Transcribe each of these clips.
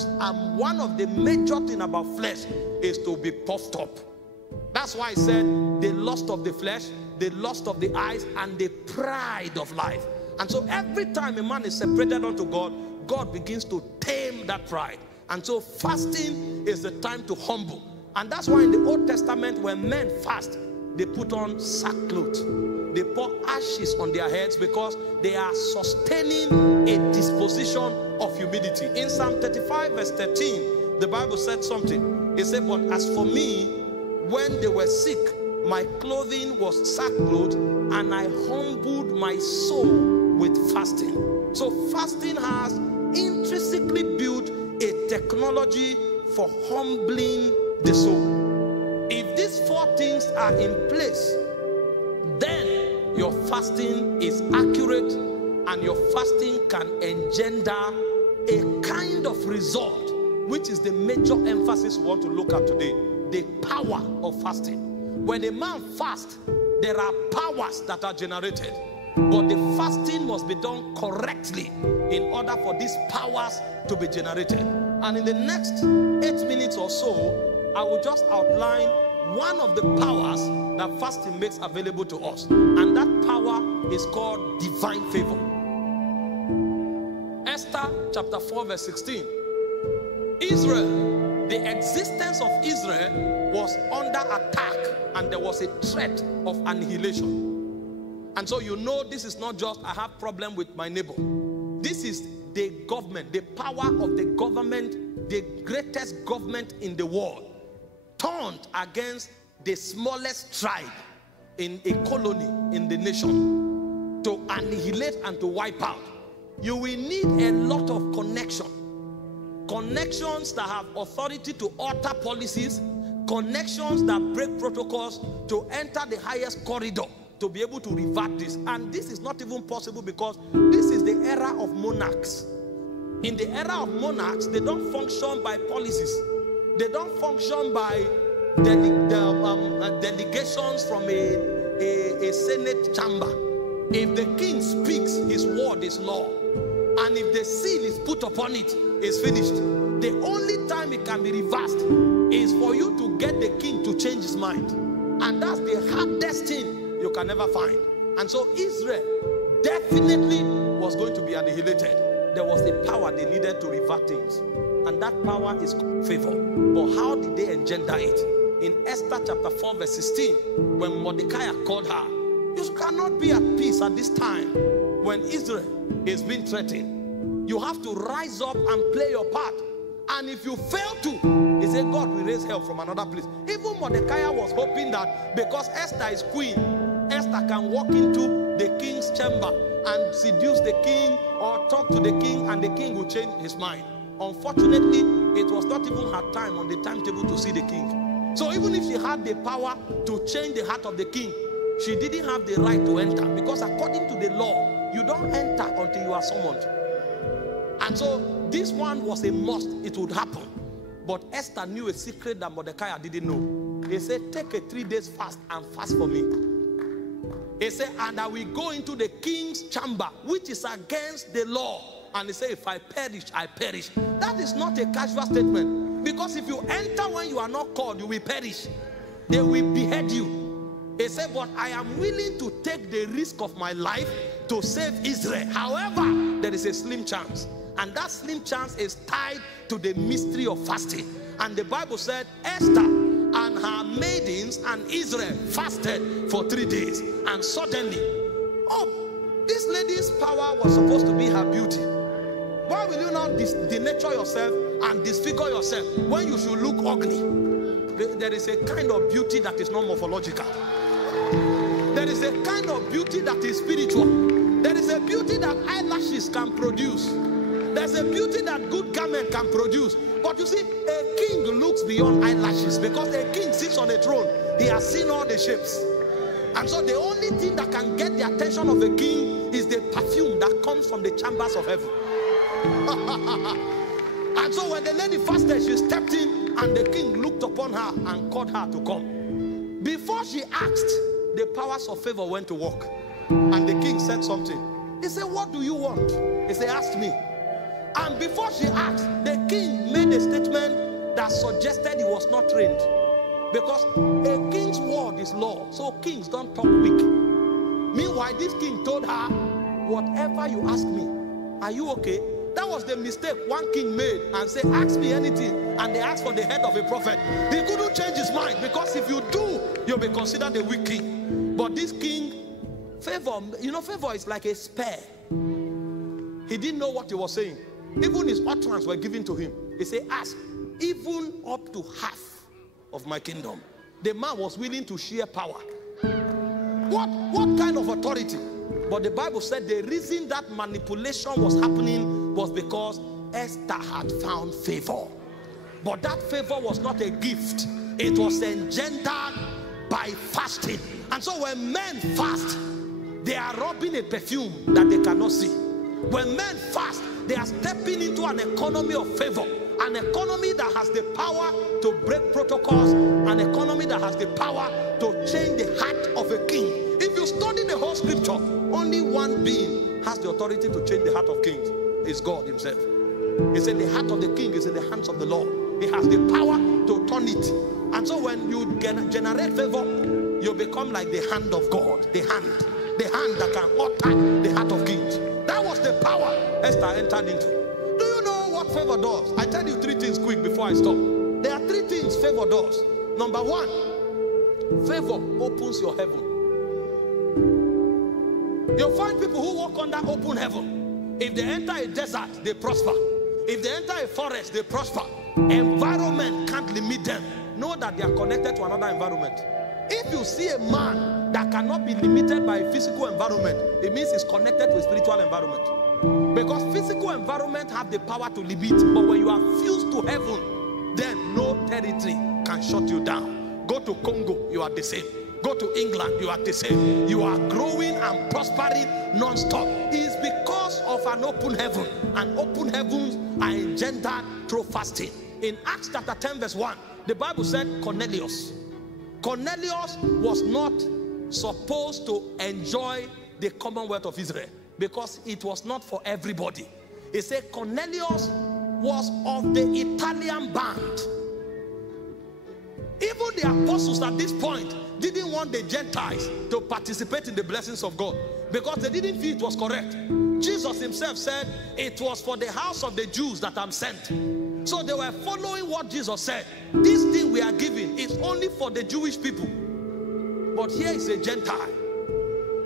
issues, and one of the major things about flesh is to be puffed up. That's why I said the lust of the flesh, the lust of the eyes, and the pride of life. And so every time a man is separated unto God, God begins to tame that pride. And so fasting is the time to humble. And that's why in the Old Testament, when men fast, they put on sackcloth. They pour ashes on their heads because they are sustaining a disposition of humility. In Psalm 35 verse 13, the Bible said something. It said, but as for me, when they were sick, my clothing was sackcloth, and I humbled my soul with fasting. So fasting has intrinsically built a technology for humbling the soul. If these four things are in place, then your fasting is accurate, and your fasting can engender a kind of result, which is the major emphasis we want to look at today. The power of fasting. When a man fasts, there are powers that are generated, but the fasting must be done correctly in order for these powers to be generated. And in the next 8 minutes or so, I will just outline one of the powers that fasting makes available to us, and that power is called divine favor. Esther chapter 4 verse 16. Israel, the existence of Israel was under attack, and there was a threat of annihilation. And so you know, this is not just I have problem with my neighbor. This is the government, the power of the government, the greatest government in the world, turned against the smallest tribe in a colony in the nation to annihilate and to wipe out. You will need a lot of connections that have authority to alter policies, connections that break protocols, to enter the highest corridor to be able to revert this. And this is not even possible because this is the era of monarchs. In the era of monarchs, they don't function by policies. They don't function by delegations from a senate chamber. If the king speaks, his word is law. And if the seal is put upon it, it's finished. The only time it can be reversed is for you to get the king to change his mind. And that's the hardest thing you can never find. And so Israel definitely was going to be annihilated. There was the power they needed to revert things. And that power is favor. But how did they engender it? In Esther chapter 4 verse 16, when Mordecai called her, you cannot be at peace at this time when Israel is being threatened. You have to rise up and play your part. And if you fail to, he said God will raise help from another place. Even Mordecai was hoping that because Esther is queen, Esther can walk into the king's chamber and seduce the king or talk to the king, and the king will change his mind. Unfortunately, it was not even her time on the timetable to see the king. So even if she had the power to change the heart of the king, she didn't have the right to enter, because according to the law, you don't enter until you are summoned. And so this one was a must. It would happen. But Esther knew a secret that Mordecai didn't know. He said, take a 3 days fast and fast for me. He said, and I will go into the king's chamber, which is against the law. And he said, if I perish, I perish. That is not a casual statement. Because if you enter when you are not called, you will perish. They will behead you. He said, but I am willing to take the risk of my life to save Israel. However, there is a slim chance. And that slim chance is tied to the mystery of fasting. And the Bible said Esther and her maidens and Israel fasted for 3 days. And suddenly, oh, this lady's power was supposed to be her beauty. Why will you not denature yourself and disfigure yourself when you should look ugly? There is a kind of beauty that is not morphological. There is a kind of beauty that is spiritual. There is a beauty that eyelashes can produce. There's a beauty that good garment can produce. But you see, a king looks beyond eyelashes, because a king sits on a throne. He has seen all the shapes. And so the only thing that can get the attention of a king is the perfume that comes from the chambers of heaven. And so when the lady fasted, she stepped in, and the king looked upon her and called her to come. Before she asked, the powers of favor went to work. And the king said something. He said, what do you want? He said, ask me. And before she asked, the king has suggested he was not trained. Because a king's word is law, so kings don't talk weak. Meanwhile, this king told her, whatever you ask me, are you okay? That was the mistake one king made and said, ask me anything. And they asked for the head of a prophet. He couldn't change his mind, because if you do, you'll be considered a weak king. But this king, favor, you know, favor is like a spare. He didn't know what he was saying. Even his utterance were given to him. He said, ask, even up to half of my kingdom. The man was willing to share power. What kind of authority? But the Bible said the reason that manipulation was happening was because Esther had found favor. But that favor was not a gift. It was engendered by fasting. And so when men fast, they are rubbing a perfume that they cannot see. When men fast, they are stepping into an economy of favor. An economy that has the power to break protocols. An economy that has the power to change the heart of a king. If you study the whole scripture, only one being has the authority to change the heart of kings. It's God himself. He said the heart of the king is in the hands of the Lord. He has the power to turn it. And so when you generate favor, you become like the hand of God. The hand that can utter the heart of kings. That was the power Esther entered into. Do you know what favor does? I tell you three things quick before I stop. There are three things favor does. Number one, favor opens your heaven. You'll find people who walk under open heaven. If they enter a desert, they prosper. If they enter a forest, they prosper. Environment can't limit them. Know that they are connected to another environment. If you see a man that cannot be limited by a physical environment, it means he's connected to a spiritual environment. Because physical environment have the power to limit. But when you are fused to heaven, then no territory can shut you down. Go to Congo, you are the same. Go to England, you are the same. You are growing and prospering non-stop. It's because of an open heaven. And open heavens are engendered through fasting. In Acts chapter 10 verse 1, the Bible said Cornelius was not supposed to enjoy the commonwealth of Israel because it was not for everybody. It said Cornelius was of the Italian band. Even the apostles at this point didn't want the Gentiles to participate in the blessings of God because they didn't feel it was correct. Jesus himself said, it was for the house of the Jews that I'm sent. So they were following what Jesus said. This thing we are giving is only for the Jewish people. But here is a Gentile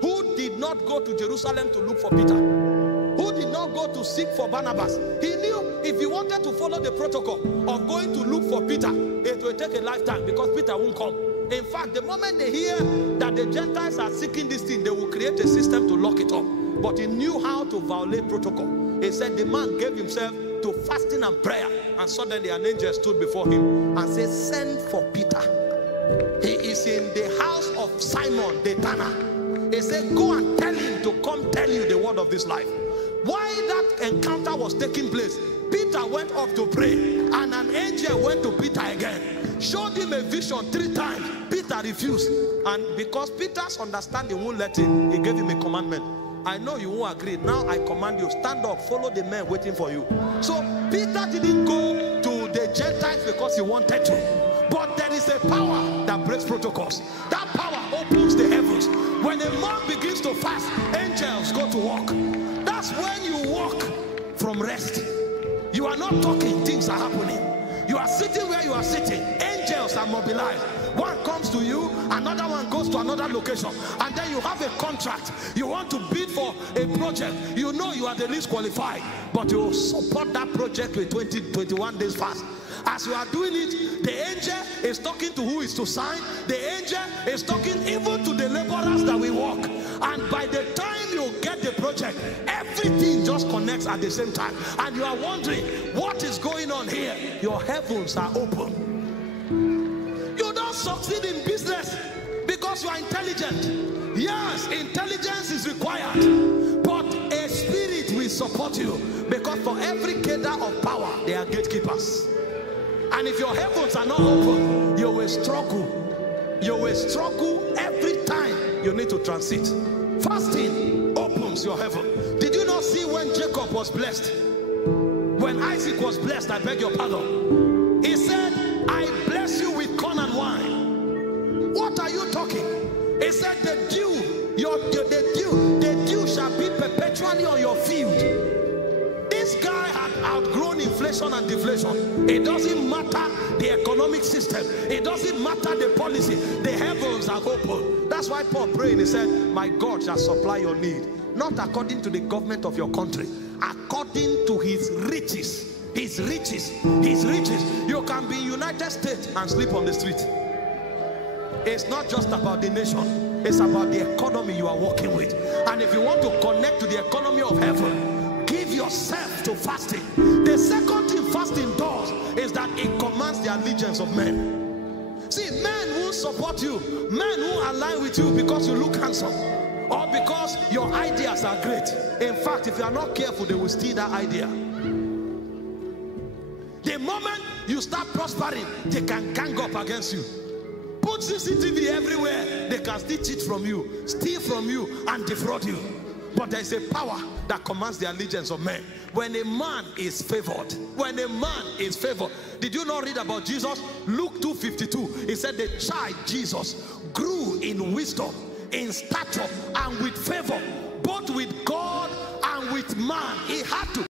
who did not go to Jerusalem to look for Peter, who did not go to seek for Barnabas. He knew if he wanted to follow the protocol of going to look for Peter, it will take a lifetime because Peter won't come. In fact, the moment they hear that the Gentiles are seeking this thing, they will create a system to lock it up. But he knew how to violate protocol. He said the man gave himself to fasting and prayer, and suddenly an angel stood before him and said, send for Peter. He is in the house of Simon the tanner. He said, go and tell him to come tell you the word of this life. While that encounter was taking place, Peter went up to pray, and an angel went to Peter again, showed him a vision 3 times. Peter refused, and because Peter's understanding won't let him, he gave him a commandment. I know you won't agree. Now I command you, stand up, follow the men waiting for you. So Peter didn't go to the Gentiles because he wanted to. But there is a power that breaks protocols. That power opens the heavens. When a man begins to fast, angels go to work. That's when you walk from rest. You are not talking, things are happening. You are sitting where you are sitting. Angels are mobilized. One comes to you, another one goes to another location, and then you have a contract. You want to bid for a project. You know you are the least qualified, but you support that project with 21 days fast. As you are doing it, the angel is talking to who is to sign. The angel is talking even to the laborers that we work. And by the time you get the project, everything just connects at the same time. And you are wondering, what is going on here? Your heavens are open. You don't succeed in business because you are intelligent. Yes, intelligence is required, but a spirit will support you, because for every cadre of power there are gatekeepers. And if your heavens are not open, you will struggle. You will struggle every time you need to transit. Fasting opens your heaven. Did you not see when Jacob was blessed? When Isaac was blessed, I beg your pardon, he said, I bless you with corn and wine. What are you talking? He said the dew shall be perpetually on your field. This guy had outgrown inflation and deflation. It doesn't matter the economic system. It doesn't matter the policy. The heavens are open. That's why Paul prayed. He said, my God shall supply your need. Not according to the government of your country. According to his riches. His riches. His riches. You can be in United States and sleep on the street. It's not just about the nation. It's about the economy you are working with. And if you want to connect to the economy of heaven, give yourself to fasting. The second thing fasting does is that it commands the allegiance of men. See, men will support you. Men will align with you because you look handsome or because your ideas are great. In fact, if you are not careful, they will steal that idea. The moment you start prospering, they can gang up against you. Put CCTV everywhere, they can still cheat from you, steal from you, and defraud you. But there is a power that commands the allegiance of men. When a man is favored, when a man is favored. Did you not read about Jesus? Luke 2:52. He said the child Jesus grew in wisdom, in stature, and with favor, both with God and with man. He had to.